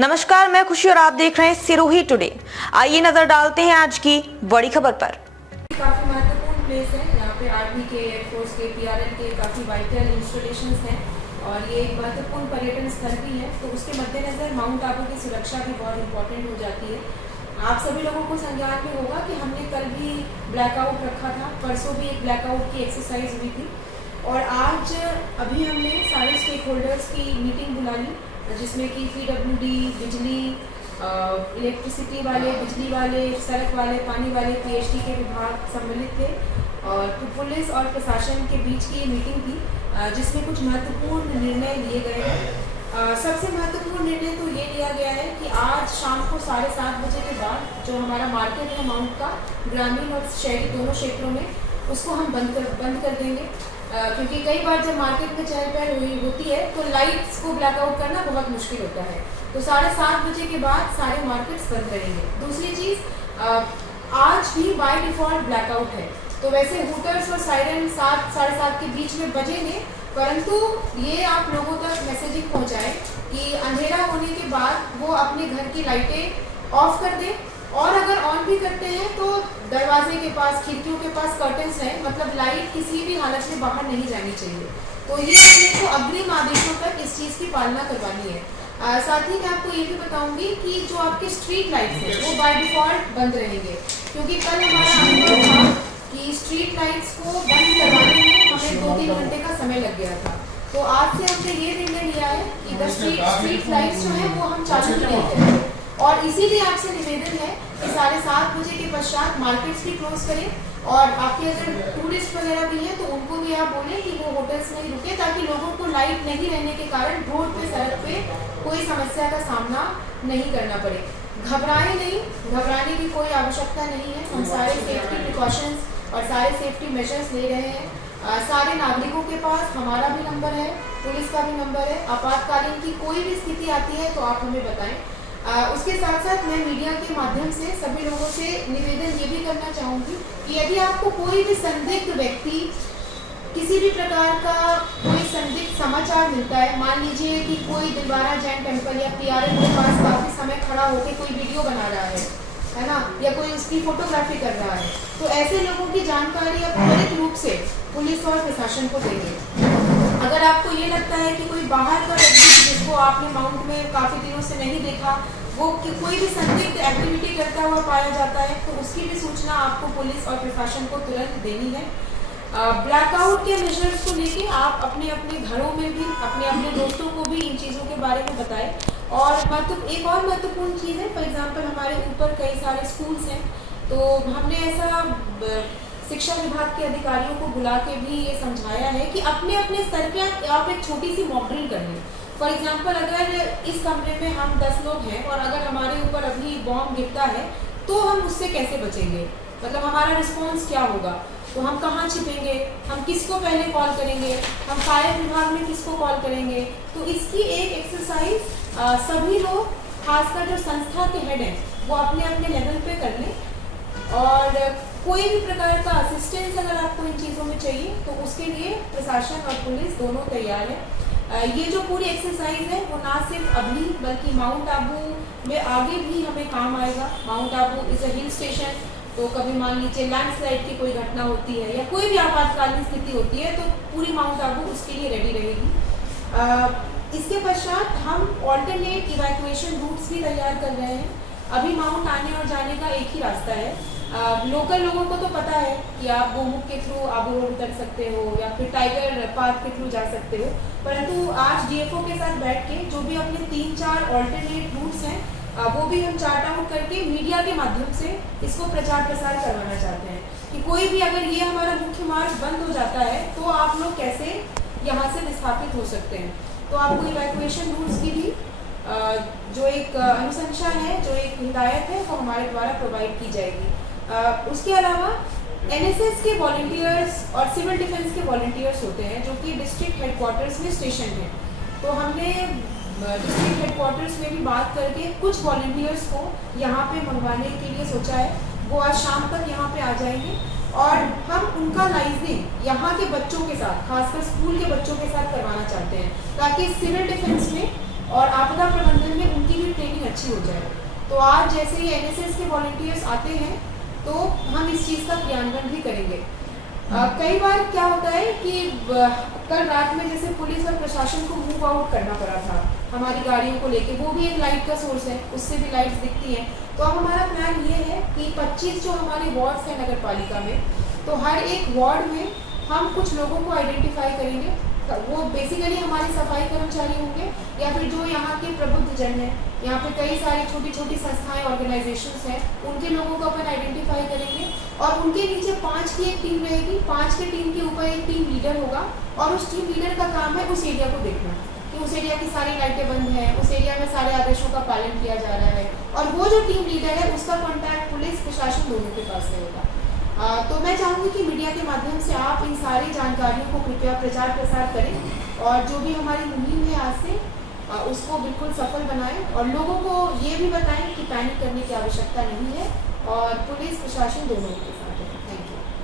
नमस्कार, मैं खुशी और आप देख रहे हैं सिरोही टुडे। आइए नजर डालते हैं आज की बड़ी खबर पर। काफी महत्वपूर्ण प्लेस है यहाँ पे। आर्मी के, एयरफोर्स के, पीआरएल के काफी वाइटल इंस्टॉलेशंस हैं और ये एक महत्वपूर्ण पर्यटन स्थल भी है। तो उसके मद्देनजर माउंट आबू की सुरक्षा भी बहुत इंपॉर्टेंट हो जाती है। आप सभी लोगों को संज्ञान में होगा कि हमने कल भी ब्लैकआउट रखा था, परसों भी एक ब्लैकआउट की एक्सरसाइज हुई थी और आज अभी हमने सारे स्टेक होल्डर्स की मीटिंग बुला ली, जिसमें कि पीडब्ल्यूडी, बिजली, इलेक्ट्रिसिटी वाले, बिजली वाले, सड़क वाले, पानी वाले, पीएचडी के विभाग सम्मिलित थे और पुलिस और प्रशासन के बीच की ये मीटिंग थी, जिसमें कुछ महत्वपूर्ण निर्णय लिए गए हैं। सबसे महत्वपूर्ण निर्णय तो ये लिया गया है कि आज शाम को 7:30 बजे के बाद जो हमारा मार्केट है माउंट का, ग्रामीण और शहरी दोनों क्षेत्रों में, उसको हम बंद कर देंगे, क्योंकि कई बार जब मार्केट में चहल पहल होती है तो लाइट्स को ब्लैकआउट करना बहुत मुश्किल होता है। तो 7:30 बजे के बाद सारे मार्केट्स बंद करेंगे। दूसरी चीज़, आज भी बाय डिफ़ॉल्ट ब्लैकआउट है। तो वैसे हूटर्स और सायरन 7 साढ़े 7 के बीच में बजेंगे, परंतु ये आप लोगों तक मैसेजिंग पहुँचाएँ कि अंधेरा होने के बाद वो अपने घर की लाइटें ऑफ कर दें, और अगर ऑन भी करते हैं तो दरवाजे के पास, खिड़कियों के पास कर्टन्स हैं, मतलब लाइट किसी भी हालत में बाहर नहीं जानी चाहिए। तो ये अपने को अग्रिम आदेशों तक इस चीज़ की पालना करवानी है। साथ ही मैं आपको ये भी बताऊंगी कि जो आपके स्ट्रीट लाइट्स हैं वो बाय डिफ़ॉल्ट बंद रहेंगे, क्योंकि कल हमारा अनुभव था कि स्ट्रीट लाइट्स को बंद करवाने में हमें 2-3 घंटे का समय लग गया था। तो आज से हमने ये निर्णय लिया है कि द स्ट्रीट लाइट्स जो है वो हम चालू ही नहीं करेंगे। और इसीलिए आपसे निवेदन है कि 7:30 बजे के पश्चात मार्केट्स भी क्लोज करें, और आपके अगर टूरिस्ट वगैरह भी हैं तो उनको भी आप बोलें कि वो होटल्स में ही रुके, ताकि लोगों को लाइट नहीं रहने के कारण रोड पे, सड़क पे कोई समस्या का सामना नहीं करना पड़े। घबराएं नहीं, घबराने की कोई आवश्यकता नहीं है। हम सारे सेफ्टी प्रिकॉशंस और सारे सेफ्टी मेजर्स ले रहे हैं। सारे नागरिकों के पास हमारा भी नंबर है, पुलिस का भी नंबर है। आपातकालीन की कोई भी स्थिति आती है तो आप हमें बताएं। उसके साथ साथ मैं मीडिया के माध्यम से सभी लोगों से निवेदन ये भी करना चाहूँगी कि यदि आपको कोई भी संदिग्ध व्यक्ति, किसी भी प्रकार का कोई संदिग्ध समाचार मिलता है, मान लीजिए कि कोई दिलवारा जैन टेम्पल या पीआरएल के पास काफ़ी समय खड़ा होकर कोई वीडियो बना रहा है ना, या कोई उसकी फोटोग्राफी कर रहा है, तो ऐसे लोगों की जानकारी आप त्वरित रूप से पुलिस और प्रशासन को देंगे। अगर आपको ये लगता है कि कोई बाहर का व्यक्ति जिसको आपने माउंट में काफ़ी दिनों से नहीं देखा, वो कोई भी संदिग्ध एक्टिविटी करता हुआ पाया जाता है, तो उसकी भी सूचना आपको पुलिस और प्रशासन को तुरंत देनी है। ब्लैकआउट के मेजर्स को लेके आप अपने अपने घरों में भी अपने अपने दोस्तों को भी इन चीज़ों के बारे में बताएं। और एक और महत्वपूर्ण चीज़ है, फॉर एग्जांपल हमारे ऊपर कई सारे स्कूल्स हैं, तो हमने ऐसा शिक्षा विभाग के अधिकारियों को बुला के भी ये समझाया है कि अपने अपने स्तर पर आप एक छोटी सी मॉक ड्रिल कर लें। फॉर एग्जाम्पल, अगर इस कमरे में हम 10 लोग हैं और अगर हमारे ऊपर अभी बॉम्ब गिरता है तो हम उससे कैसे बचेंगे, मतलब हमारा रिस्पॉन्स क्या होगा, तो हम कहाँ छिपेंगे, हम किसको पहले कॉल करेंगे, हम फायर विभाग में किसको कॉल करेंगे। तो इसकी एक एक्सरसाइज सभी लोग, खासकर जो संस्था के हेड हैं, वो अपने अपने लेवल पे कर लें। और कोई भी प्रकार का असिस्टेंस अगर आपको इन चीज़ों में चाहिए तो उसके लिए प्रशासन और पुलिस दोनों तैयार है। ये जो पूरी एक्सरसाइज है वो ना सिर्फ अभी बल्कि माउंट आबू में आगे भी हमें काम आएगा। Mount Abu is a hill station, तो कभी मान लीजिए लैंडस्लाइड की कोई घटना होती है या कोई भी आपातकालीन स्थिति होती है तो पूरी माउंट आबू उसके लिए रेडी रहेगी। इसके पश्चात हम ऑल्टरनेट इवैक्यूएशन रूट्स भी तैयार कर रहे हैं। अभी माउंट आने और जाने का एक ही रास्ता है। लोकल लोगों को तो पता है कि आप गोमुख के थ्रू आबू रोड उतर सकते हो या फिर टाइगर पार्क के थ्रू जा सकते हो, परंतु आज डीएफओ के साथ बैठ के जो भी अपने 3-4 ऑल्टरनेट रूट्स हैं वो भी हम चार्ट आउट करके मीडिया के माध्यम से इसको प्रचार प्रसार करवाना चाहते हैं कि कोई भी अगर ये हमारा मुख्य मार्ग बंद हो जाता है तो आप लोग कैसे यहाँ से विस्थापित हो सकते हैं। तो आपको इवैक्यूएशन रूट्स की भी जो एक अनुशंसा है, जो एक हिदायत है, वो हमारे द्वारा प्रोवाइड की जाएगी। उसके अलावा एनएसएस के वॉलंटियर्स और सिविल डिफेंस के वॉलंटियर्स होते हैं जो कि डिस्ट्रिक्ट हेडक्वार्टर्स में स्टेशन हैं। तो हमने डिस्ट्रिक्ट हेडक्वार्टर्स में भी बात करके कुछ वॉलंटियर्स को यहाँ पे मंगवाने के लिए सोचा है। वो आज शाम तक यहाँ पे आ जाएंगे और हम उनका लाइजनिंग यहाँ के बच्चों के साथ, खासकर स्कूल के बच्चों के साथ करवाना चाहते हैं, ताकि सिविल डिफेंस में और आपदा प्रबंधन में उनकी भी ट्रेनिंग अच्छी हो जाए। तो आज जैसे ही NSS के वॉलंटियर्स आते हैं तो हम इस चीज़ का क्रियान्वयन भी करेंगे। कई बार क्या होता है कि कल रात में जैसे पुलिस और प्रशासन को मूव आउट करना पड़ा था हमारी गाड़ियों को लेके, वो भी एक लाइट का सोर्स है, उससे भी लाइट्स दिखती हैं। तो अब हमारा प्लान ये है कि 25 जो हमारे वार्ड्स हैं नगर पालिका में, तो हर एक वार्ड में हम कुछ लोगों को आइडेंटिफाई करेंगे। वो बेसिकली हमारे सफाई कर्मचारी होंगे या फिर जो यहाँ के प्रबुद्ध जन हैं, यहाँ पे कई सारी छोटी छोटी संस्थाएं ऑर्गेनाइजेशंस हैं, उनके लोगों को अपन आइडेंटिफाई करेंगे और उनके नीचे 5 की एक टीम रहेगी। 5 के टीम के ऊपर एक टीम लीडर होगा और उस टीम लीडर का काम है उस एरिया को देखना कि उस एरिया की सारी लाइटें बंद हैं, उस एरिया में सारे आदेशों का पालन किया जा रहा है। और वो जो टीम लीडर है उसका कॉन्टैक्ट पुलिस प्रशासन दोनों के पास रहेगा। तो मैं चाहूँगी कि मीडिया के माध्यम से आप इन सारी जानकारियों को कृपया प्रचार प्रसार करें और जो भी हमारी मुहिम है आज से उसको बिल्कुल सफल बनाएं और लोगों को ये भी बताएं कि पैनिक करने की आवश्यकता नहीं है और पुलिस प्रशासन दोनों के साथ है।